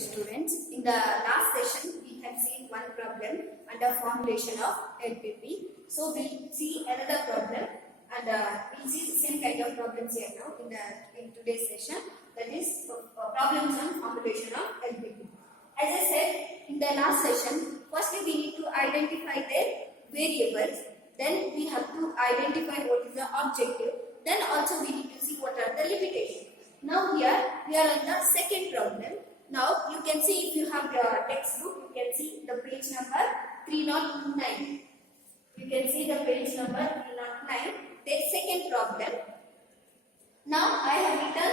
students. In the last session, we have seen one problem under formulation of LPP. So we'll see another problem, and we'll see the same kind of problems here now in today's session. That is problems on formulation of LPP. As I said in the last session, firstly we need to identify the variables. Then we have to identify what is the objective. Then also we need to see what are the limitations. Now here we are on the second problem. Now you can see, if you have your textbook, you can see the page number 309. You can see the page number 309. The second problem. Now I have written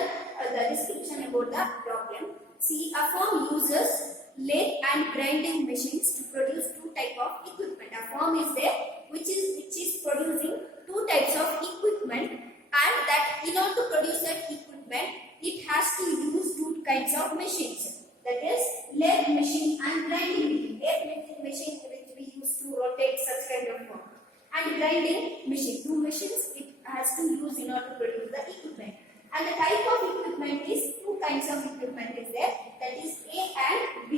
the description about the problem. See, a firm uses lathe and grinding machines to produce two types of equipment. A firm is there which is producing two types of equipment, and that in order to produce that equipment, it has to use two kinds of machines. That is lathe machine and grinding machine. Lathe machine which we use to rotate such kind of form, and grinding machine, two machines it has to use in order to produce the equipment. And the type of equipment is two kinds of equipment is there, that is A and B.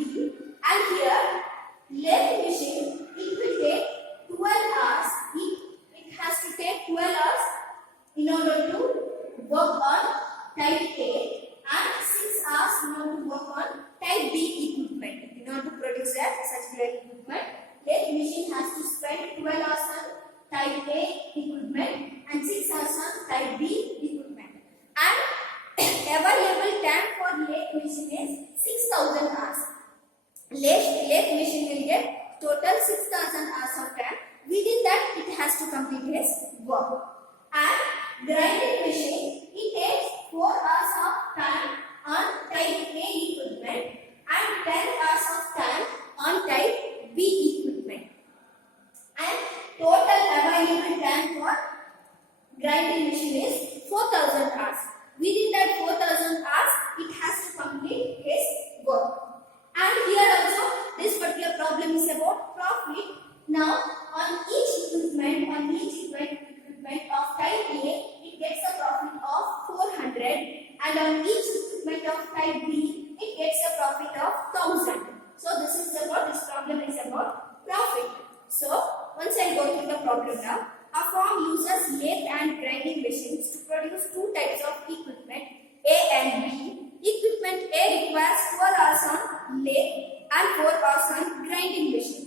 And here lathe machine, it will take 12 hours. It has to take 12 hours in order to work on type A, and 6 hours in order to work on type B equipment. In order to produce such great equipment, lathe machine has to spend 12 hours on type A equipment and 6 hours on type B equipment. And available time for lathe machine is 6,000 hours. Lathe machine will get total 6,000 hours of time. Within that, it has to complete its work. And grinding machine, it takes 4 hours of time on type A equipment and 10 hours of time on type B equipment. And total available time for grinding machine is 4,000 hours. Within that 4,000 hours, it has to complete its work. And here also, this particular problem is about profit. Now, on each equipment of type A, it gets a profit of 400, and on each equipment of type B, it gets a profit of 1,000. So this problem is about profit. So once I go through the problem now, a firm uses lathe and grinding machines to produce two types of equipment, A and B. Equipment A requires 4 hours on lathe and 4 hours on grinding machine.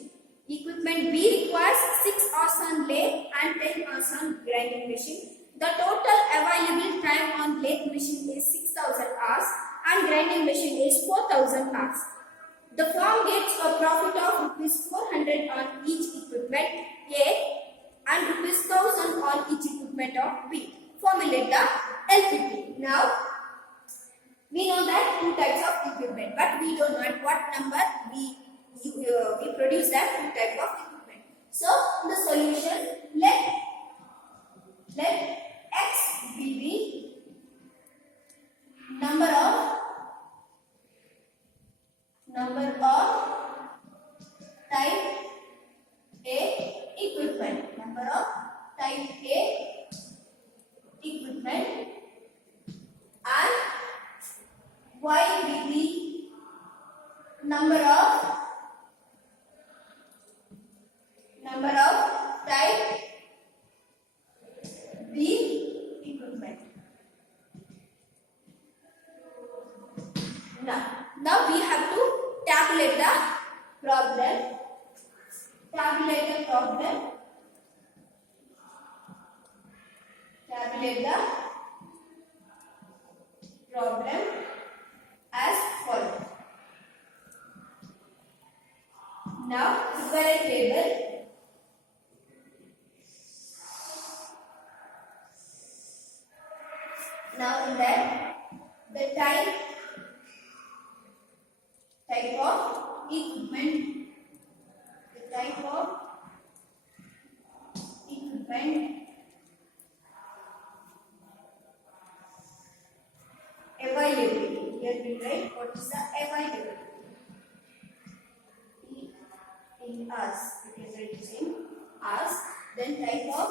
Equipment B requires 6 hours on lathe and 10 hours on grinding machine. The total available time on lathe machine is 6,000 hours and grinding machine is 4,000 hours. The firm gets a profit of rupees 400 on each equipment A and rupees 1,000 on each equipment of B. Formulate the LPP. Now, we know that two types of equipment, but we don't know at what number we produce that two types of equipment. So, in the solution, let X be the number of type A equipment. Number of type A equipment, and Y will be number of type B equipment. Now we have to tabulate the problem. Tabulate the problem as follows. Now prepare a table. Now in that, the type of equipment, availability. Here we write what is the availability. In us, it is written as. Then type of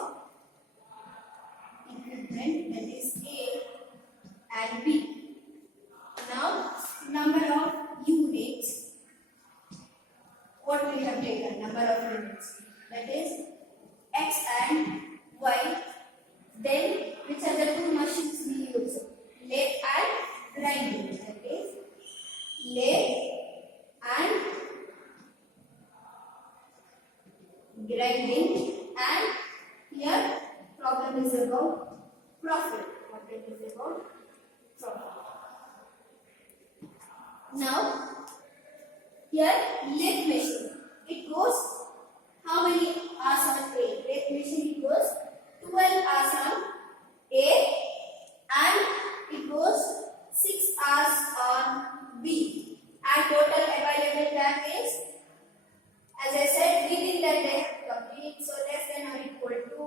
equipment, that is A and B. Now number of units number of units. That is X and Y. Then which are the two machines we use? Lathe and grinding. That is lathe and grinding. And here problem is about profit. Problem is about profit. Now here lathe machine. It goes how many hours on A? Lathe machine it goes 12 hours on A and it goes 6 hours on B. And total available time is, as I said, within that they have complete, so less than or equal to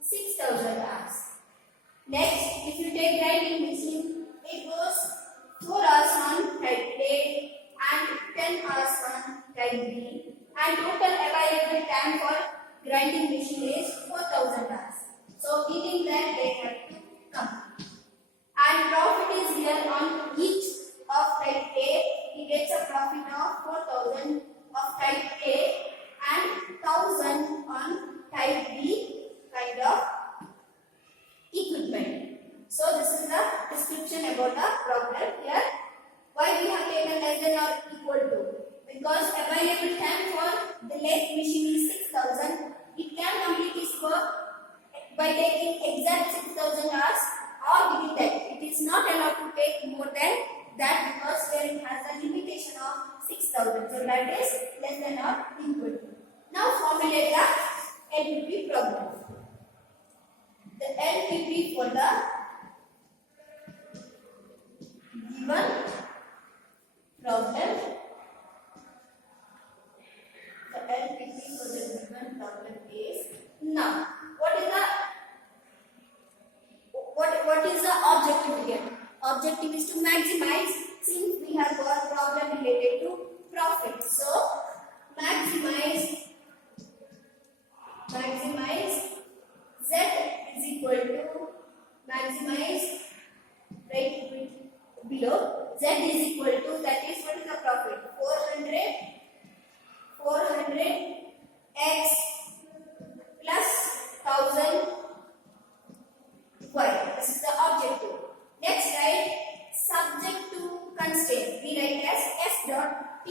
6,000 hours. Next, if you take grinding machine, it goes 4 hours on type A and 10 hours on type B. And total available time for grinding machine is 4,000 hours. So within that they have to complete. And profit is here on each of type A. He gets a profit of 4,000 of type A and 1,000 on type B kind of equipment. So this is the description about the problem here. Why we have taken less than or equal to? Because available time for the lathe machine is 6,000. It can complete its work by taking exact 6,000 hours or within that. It is not allowed to take more than that because here it has a limitation of 6,000. So that is less than or equal to. Now formulate the LPP problem. The LPP for the given problem. The LPP for the given problem is, now what is the objective here? Objective is to maximize, since we have got problem related to profit. So maximize Z is equal to maximize, right below, Z is equal to, that is what is the profit? 400 X plus 1,000 Y. This is the objective. Next, write subject to constraint. We write as S dot T.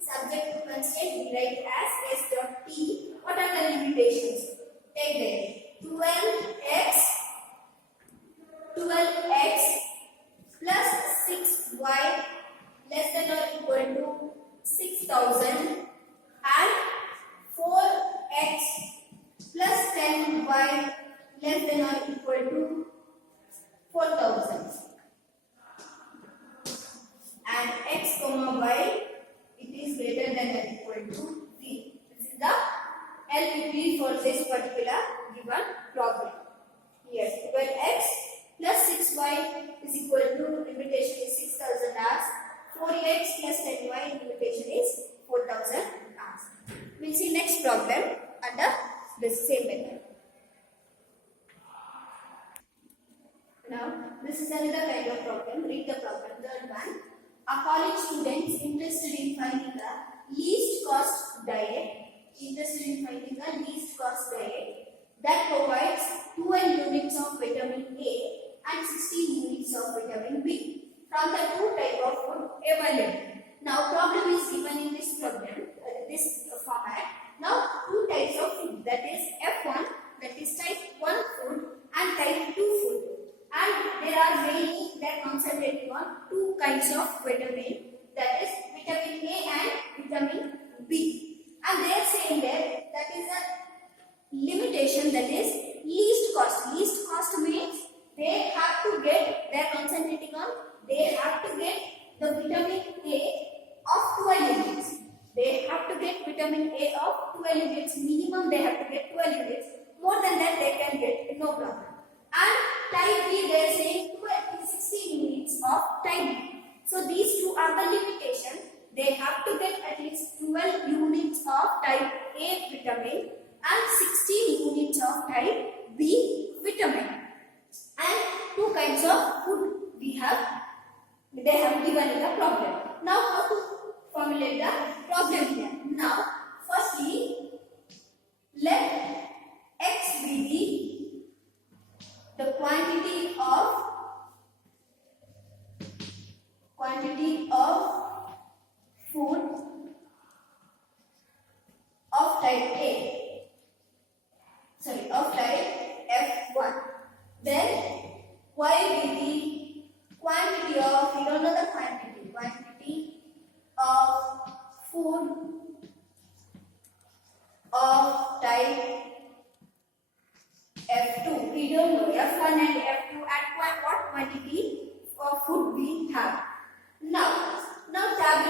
Subject to constraint we write as S dot T. What are the limitations? Take them. 12x plus 6y less than or equal to 6,000 and 4x plus 10y less than or equal to 4,000. And x comma y, it is greater than or equal to 3. This is the LPP for this particular given problem. Here 12x plus 6y is equal to, limitation is 6,000 hours. 4x plus 10y, limitation is 4,000 hours. We will see next problem under the same method. Now, this is another kind of problem. Read the problem. Third one. A college student is interested in finding the least cost diet. That provides 12 units of vitamin A and 16 units of vitamin B from the two type of food available. Now, problem is given in this problem, this format. Now, two types of food, that is F1, that is type 1 food, and type 2 food. And there are mainly that concentrating on two kinds of vitamin, that is vitamin A and vitamin B. And they are saying that is a limitation, that is least cost. Least cost means they have to get, they are concentrating on, they have to get the vitamin A of 12 units. They have to get vitamin A of 12 units. Minimum they have to get 12 units. More than that they can get, no problem. And type B, they are saying 12 to 16 units of type B. So these two are the limitations. They have to get at least 12 units of type A vitamin and 16 units of type B vitamin. And two kinds of food they have given in the problem. Now how to formulate the problem here? Now firstly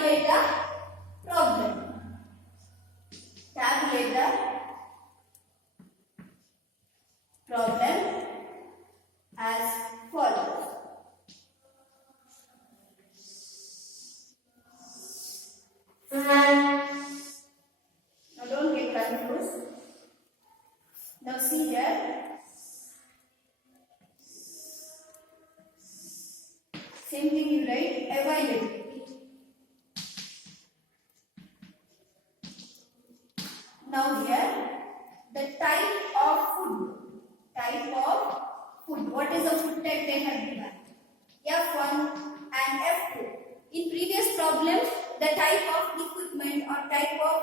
tabulate the problem. Tabulate the problem as follows. Now don't get confused. Now see here. Same thing you write availability. Now here the type of food. Type of food. What is the food type they have given? F1 and F2. In previous problem, the type of equipment or type of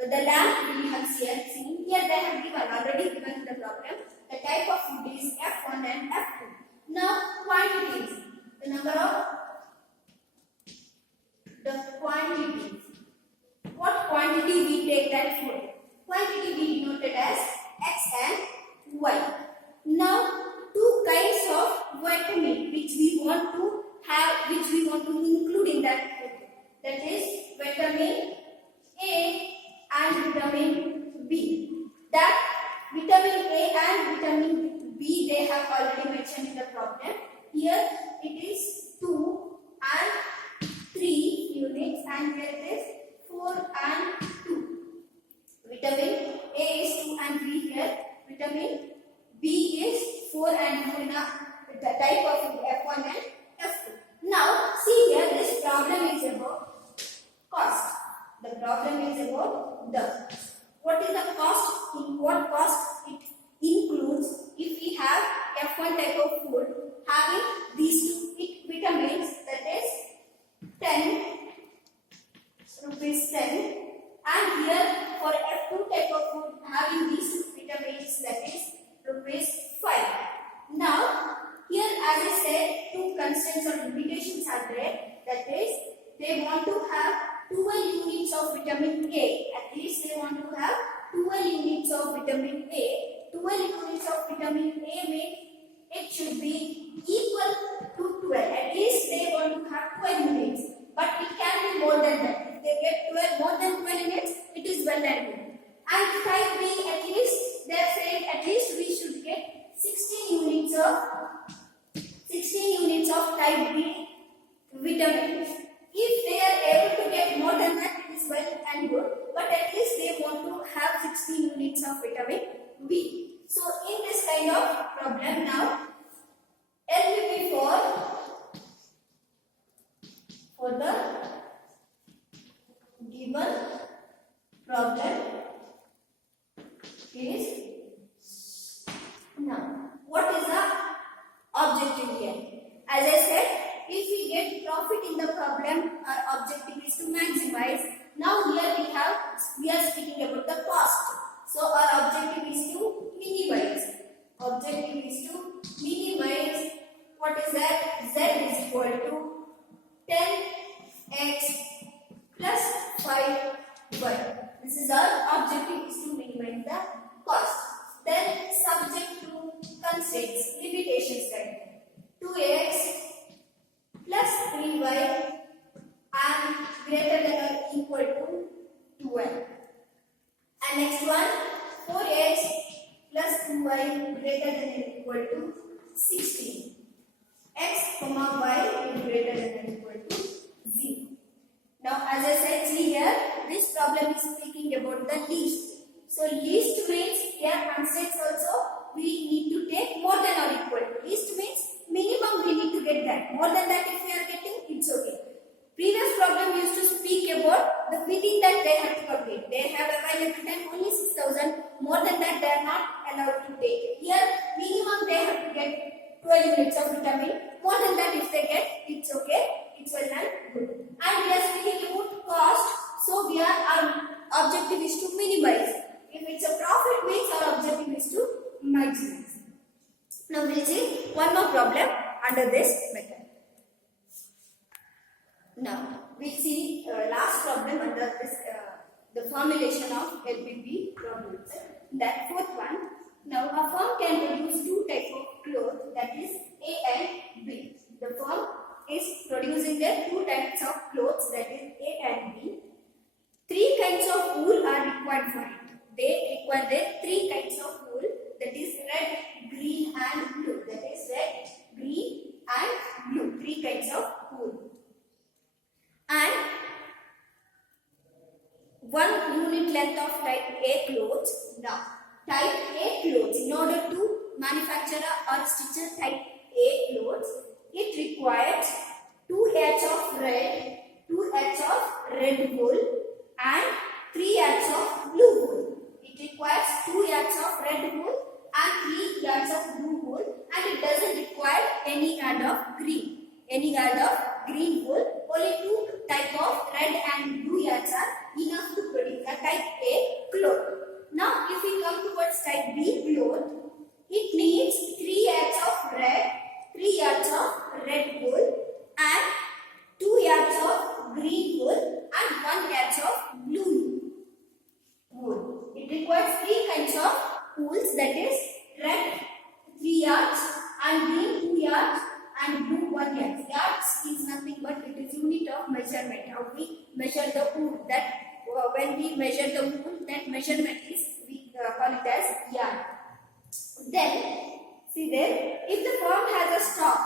the lamp we have seen. Here they have already given the problem. The type of food is F1 and F2. Now quantities. The number of the quantities. What quantity we take that food? Quantity we denoted as X and Y. Now two kinds of vitamin which we want to have, which we want to include in that food. That is vitamin A and vitamin B. That vitamin A and vitamin B they have already mentioned in the problem. Here it is 2 and 3 units, and here it is 4 and 2. Vitamin A is 2 and 3 here. Vitamin B is 4 and 2 in the type of F1 and F2. Now see here, this problem is about cost. The problem is about what is the cost, in what cost it includes if we have F1 type of food having these two vitamins, that is 10 rupees 10, and here for F2 type of food having these vitamins, that is rupees 5. Now here, as I said, two constraints or limitations are there. That is, they want to have 12 units of vitamin A. At least they want to have 12 units of vitamin A. 12 units of vitamin A means it should be equal to 12. At least they want to have 12 units. But it can be more than that. If they get 12, more than 12 units, it is well and good. And type B, at least they are saying at least we should get 16 units of type B vitamins. If they are able to get more than that, it is well and good. But at least they want to have 16 units of vitamin B. So in this kind of problem now, LPP for the given problem is, now what is the objective here? As I said, if we get profit in the problem, our objective is to maximize. Now here we are speaking about the cost. So our objective is to minimize. Objective is to minimize. What is that? Z is equal to 10x plus 5y. This is our objective, is to minimize the cost. Then subject to constraints, limitations, right? 2x plus 3y and greater than or equal to 12. And next one, 4x plus 2y greater than or equal to 16. X comma y is greater than or equal to 0. Now as I said, see here, this problem is speaking about the least. So least means here constraints also we need to take more than or equal to. Least means minimum we need to get that. More than that if we are getting, it's okay. Previous problem used to speak about the within that they have to complete. They have available time only 6,000. More than that they are not allowed to take. Here minimum they have to get 12 units of vitamin. More than that if they get, it's okay. It's well and good. And we are speaking about cost. So our objective is to minimize. If it's a profit means our objective is to maximize. Now we'll see one more problem under this method. Now we'll see last problem under this the formulation of LPP problems. That fourth one. Now a firm can produce two types of cloth, that is A and B. The firm is producing their two types of clothes, that is A required for it. They require the three kinds of wool, that is red, green and blue. That is red, green and blue. Three kinds of wool. And 1 unit length of type A clothes. Now, type A clothes, in order to manufacture or stitch a type A clothes, it requires 2 yards of red, 2 yards of red wool and 3 yards of blue wool. It requires 2 yards of red wool and 3 yards of blue wool, and it doesn't require any yard of green. Any yard of green wool, only 2 type of red and blue yards are enough to produce a type A cloth. Now, if we come towards type B cloth, it needs 3 yards of red, 3 yards of red wool and 2 yards of green wool and 1 yard of blue wool. It requires 3 kinds of wools, that is red 3 yards and green 2 yards and blue 1 yard. Yards is nothing but it is unit of measurement. How we measure the wool, that when we measure the wool, that measurement is we call it as yard. Then see there, if the firm has a stock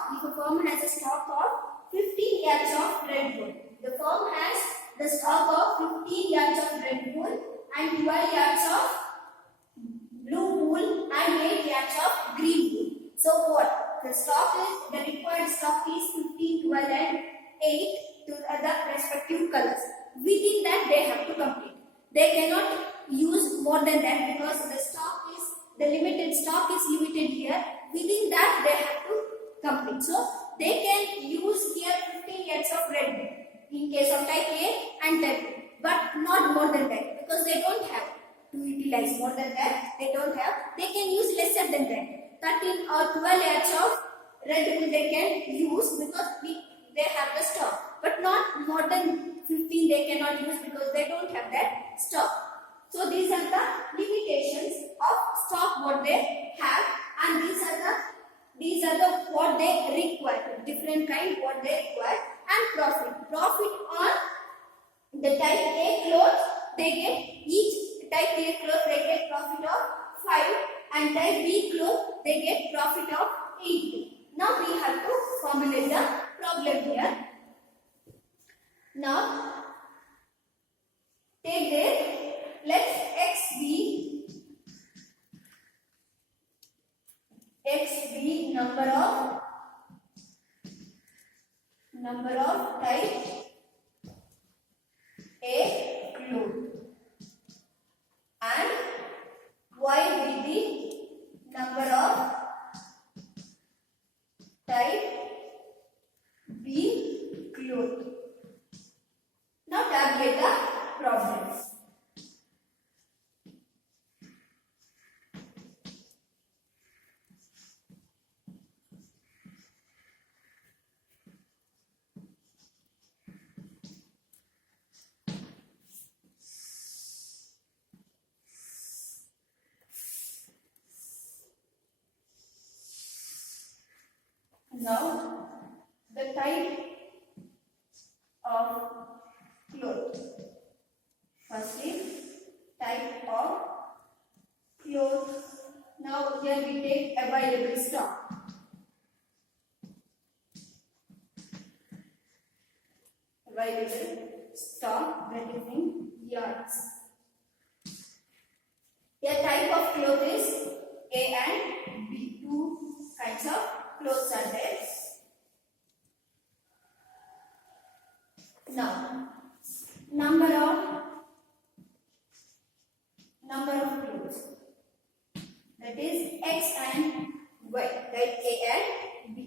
of 15 yards of red wool, the firm has the stock of 15 yards of red wool and 12 yards of blue wool and 8 yards of green wool. So what? The required stock is 15, 12 and 8 to the respective colors. Within that they have to complete. They cannot use more than that because the limited stock is limited here. Within that they have to complete. So they can use here 15 yards of red wool in case of type A and type B, but not more than that because they don't have to utilize more than that. They can use lesser than that. 13 or 12 yards of red wool they can use because they have the stock, but not more than 15 they cannot use because they don't have that stock. So these are the limitations of stock what they have, and these are the what they require, different kind what they require. And profit on the type A cloth, they get each type A cloth they get profit of 5, and type B cloth they get profit of 8. Now we have to formulate the problem here. Now take there, let x be number of type A cloth and y will be number of type B cloth. Now tabulate the problems. Now the type of cloth. Firstly, type of cloth. Now here we take available stock. Available stock, that is in yards. Here type of cloth is A and B. 2 kinds of clothes are there. Now, number of clothes, that is X and Y, like A and B.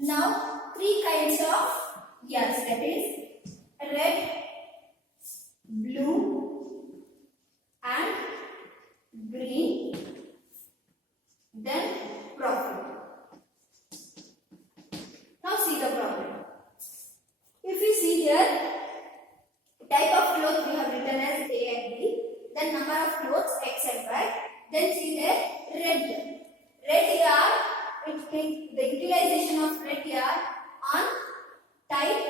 Now, 3 kinds of yards, that is red, blue and green. Then profit. Now see the problem. If you see here, type of cloth we have written as A and B, then number of clothes X and Y, then see there red. Red yarn, it means the utilization of red yarn on type,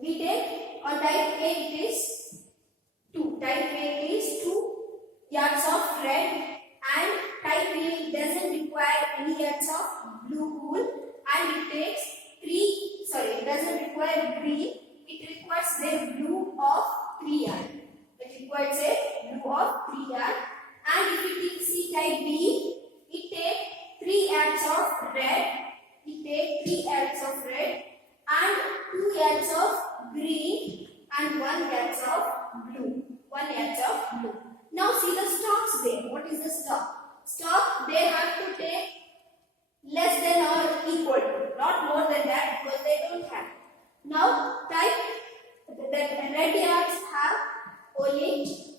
we take on type A it is 2. type A is 2 yards of red and type B doesn't require any yards of blue wool and it takes it doesn't require green, it requires a blue of 3 yard. It requires a blue of 3 yard. And if it is C type B, it takes 3 yards of red, and 2 yards of green and 1 yards of blue. Now see the stocks there. What is the stock? Stock they have to take less than or equal to, not more than that because they don't have. Now type the red yards have only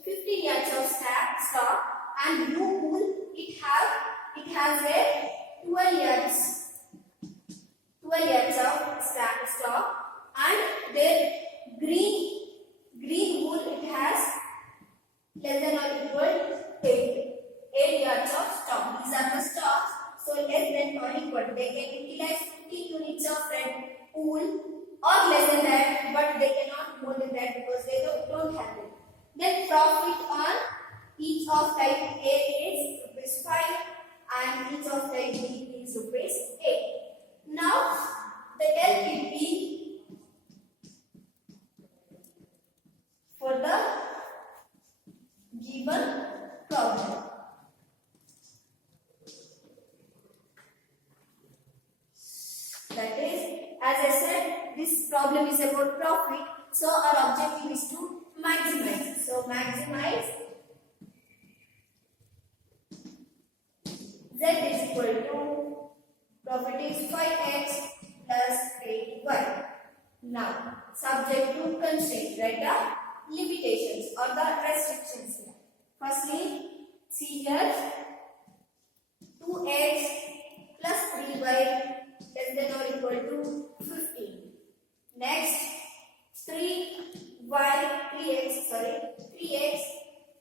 15 yards of stock and blue wool it has a 12 yards of stock and their green wool it has less than or equal to 8 yards of stock. These are the stocks. So less than or equal. They can utilize 15 units of red wool or less than that, but they cannot more than that because they don't have it. Then profit on each of type A is rupees 5 and each of type B is rupees 8. Now the LPP for the given problem. That is, as I said, this problem is about profit. So our objective is to maximize. So maximize Z is equal to profit is 5x plus 8y. Now, subject to constraint, write the limitations or the restrictions here. Firstly, see here 2x plus 3y less than or equal to 15. Next, 3x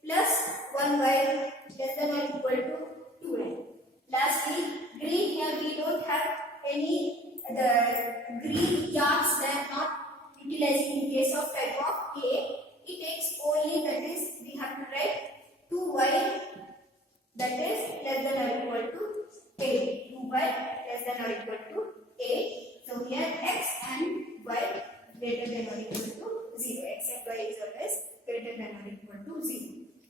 plus 1y less than or equal to 2n. Lastly, green here we don't have any the green yards they are not utilizing in case of type of A. It takes only that is we have to write 2y that is less than or equal to 8. 2y less than or equal to 8. So here x and y greater than or equal to 0. X and y is always greater than or equal to 0.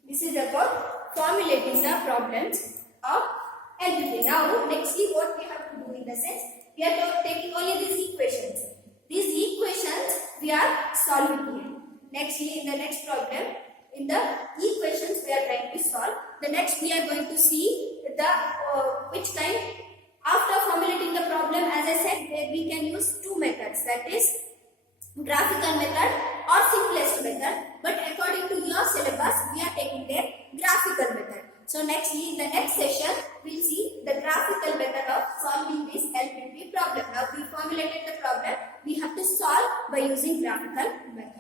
This is about formulating the problems of LPP. Now, nextly what we have to do in the sense, we are taking only these equations. These equations we are solving here. Nextly, in the next problem, in the equations we are trying to solve. The next we are going to see the which kind. After formulating the problem, as I said, we can use two methods. That is graphical method or simplest method. But according to your syllabus, we are taking the graphical method. So nextly, in the next session, we will see the graphical method of solving this LPP problem. Now we formulated the problem, we have to solve by using graphical method.